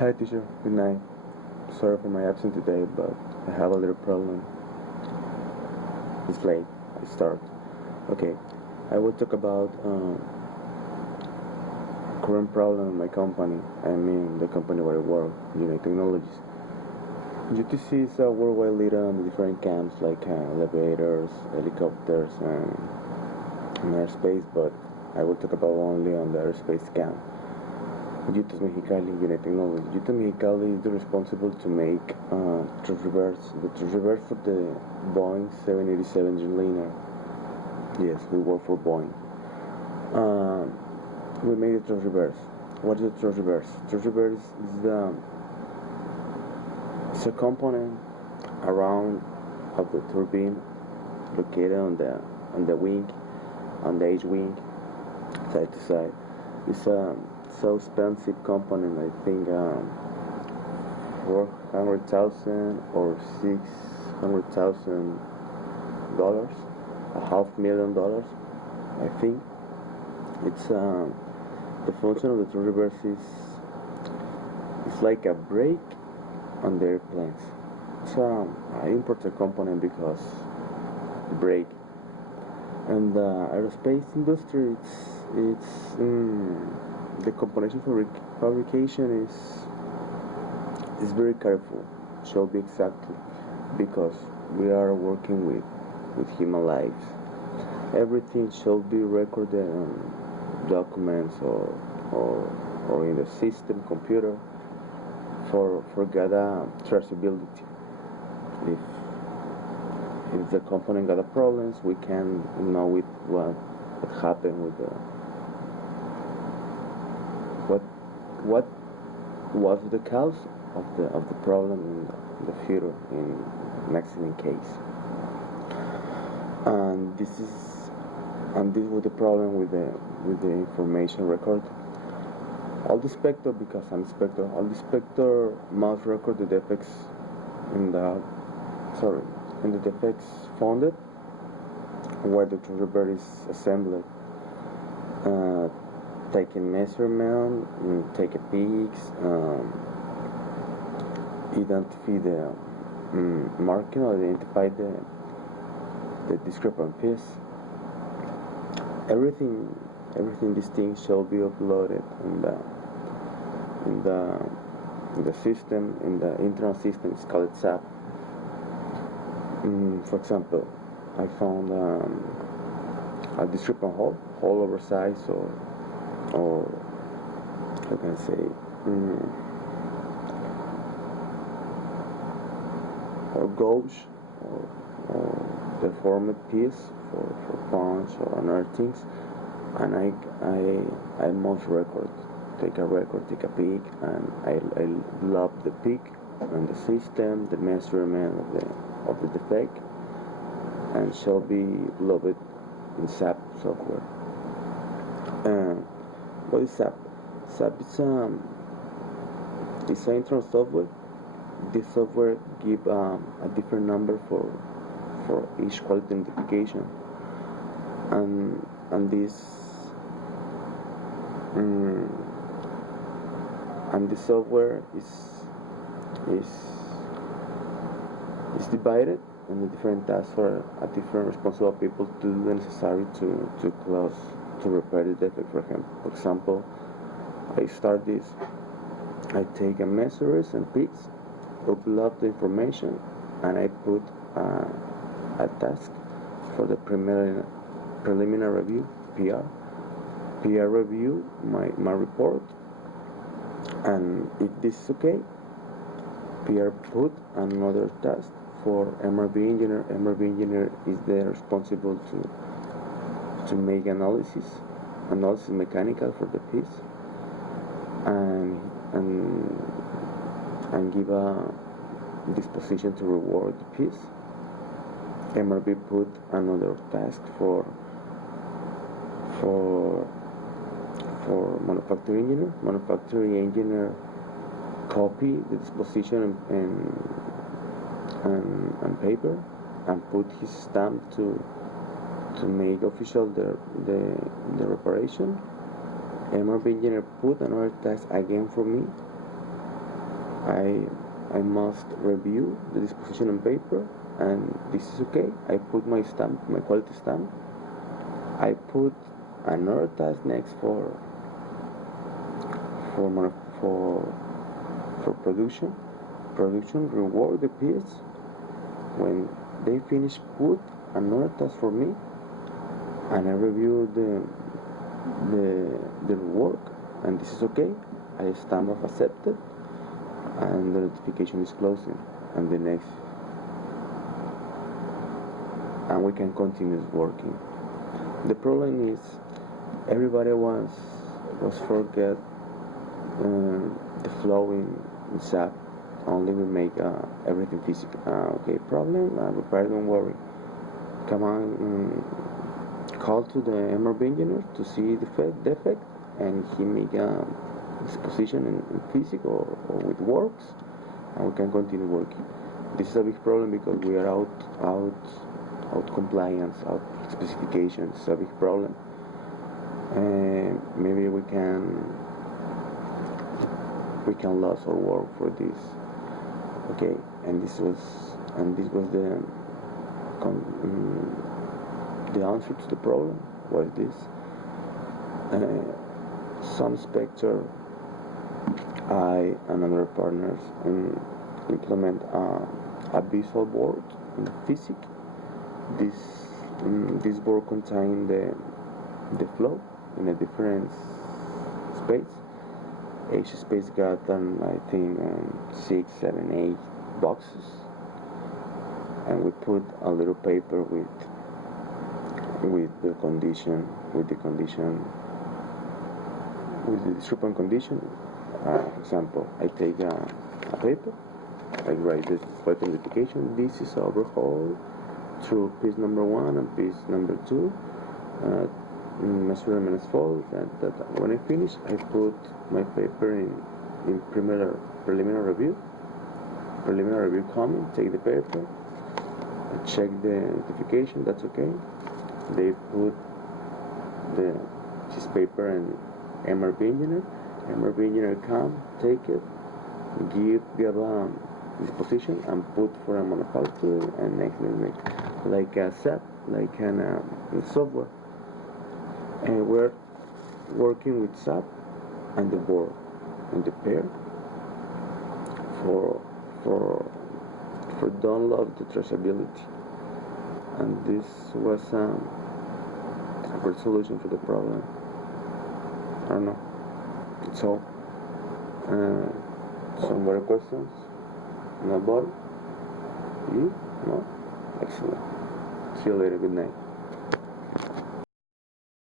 Hi teacher, good night. Sorry for my absence today, but I have a little problem. It's late. I start. Okay, I will talk about current problem in my company. I mean the company where I work, United Technologies. UTC is a worldwide leader in the different camps like elevators, helicopters, and airspace, but I will talk about only on the airspace camp. UTS Mexicali, United Technologies. UTS Mexicali is responsible to make the transverse for the Boeing 787 Dreamliner. Yes, we work for Boeing. We made the transverse. What is the transverse? Transverse is it's a component around of the turbine located on the wing, on the H wing, side to side. It's a so expensive component. I think 400,000 or $600,000, $500,000. I think it's the function of the reverse is it's like a brake on the airplanes. It's an important component because brake and the aerospace industry it's the component fabrication is very careful, should be exactly, because we are working with human lives. Everything should be recorded on documents or in the system computer for get traceability. If if the component got a problems, we can know it what happened with the what was the cause of the problem in the future in an accident case. And this was the problem with the information record. All the inspector, because I'm inspector, all the inspector must record the defects in the in the defects found where the transfer is assembled. Take a measurement, take a peaks, identify the marking or identify the discrepant piece. Everything these things shall be uploaded in the system, in the internal system. It's called SAP. For example, I found a discrepant hole oversized or how can I say or gauge or deformed piece for punch or other things, and I must take a peek, and I love the peek and the system, the measurement of the defect, and shall be loaded in SAP software. What is SAP? SAP is an internal software. This software give a different number for each quality identification, and this software is divided into different tasks for a different responsible people to do the necessary to close to repair the defect. For example, I start this. I take a measures and peaks, upload the information, and I put a task for the preliminary review, PR. PR review my report, and if this is okay, PR put another task for MRB engineer. MRB engineer is there responsible to make analysis mechanical for the piece, and give a disposition to reward the piece. MRB put another task for manufacturing engineer. Manufacturing engineer copy the disposition and paper and put his stamp to make official the reparation. MRB engineer put another task again for me, I I must review the disposition on paper, and this is okay. I put my stamp, my quality stamp. I put another task next for for production. Production reward the piece when they finish. Put another task for me, and I review the work, and this is okay. I stamp of accepted, and the notification is closing, and the next, and we can continue working. The problem is everybody was forget the flow in SAP. Only we make everything physical. Okay, problem. Repair. Don't worry. Come on. Call to the MRB engineer to see the defect, and he make a disposition in physical or with works, and we can continue working. This is a big problem because we are out compliance, out specifications. It's a big problem, and maybe we can lose our work for this. Okay, and this was the answer to the problem was this. Some inspector, I and other partners implement a visual board in physics. This board contains the flow in a different space. Each space got I think 6, 7, 8 boxes, and we put a little paper with the condition, with the discrepant condition. For example, I take a paper, I write this quality notification. This is overhaul through piece number 1 and piece number 2. Measurement is false. That when I finish, I put my paper in preliminary review. Preliminary review comment. Take the paper, I check the notification. That's okay. They put this paper and MRB engineer. MRB engineer come, take it, give a disposition, and put for a manufacturer, and next make like a SAP, like a software. And we're working with SAP and the board and the pair for download the traceability. And this was a good solution for the problem. I don't know. So, some more questions? Nobody? You? No? Excellent. See you later. Good night.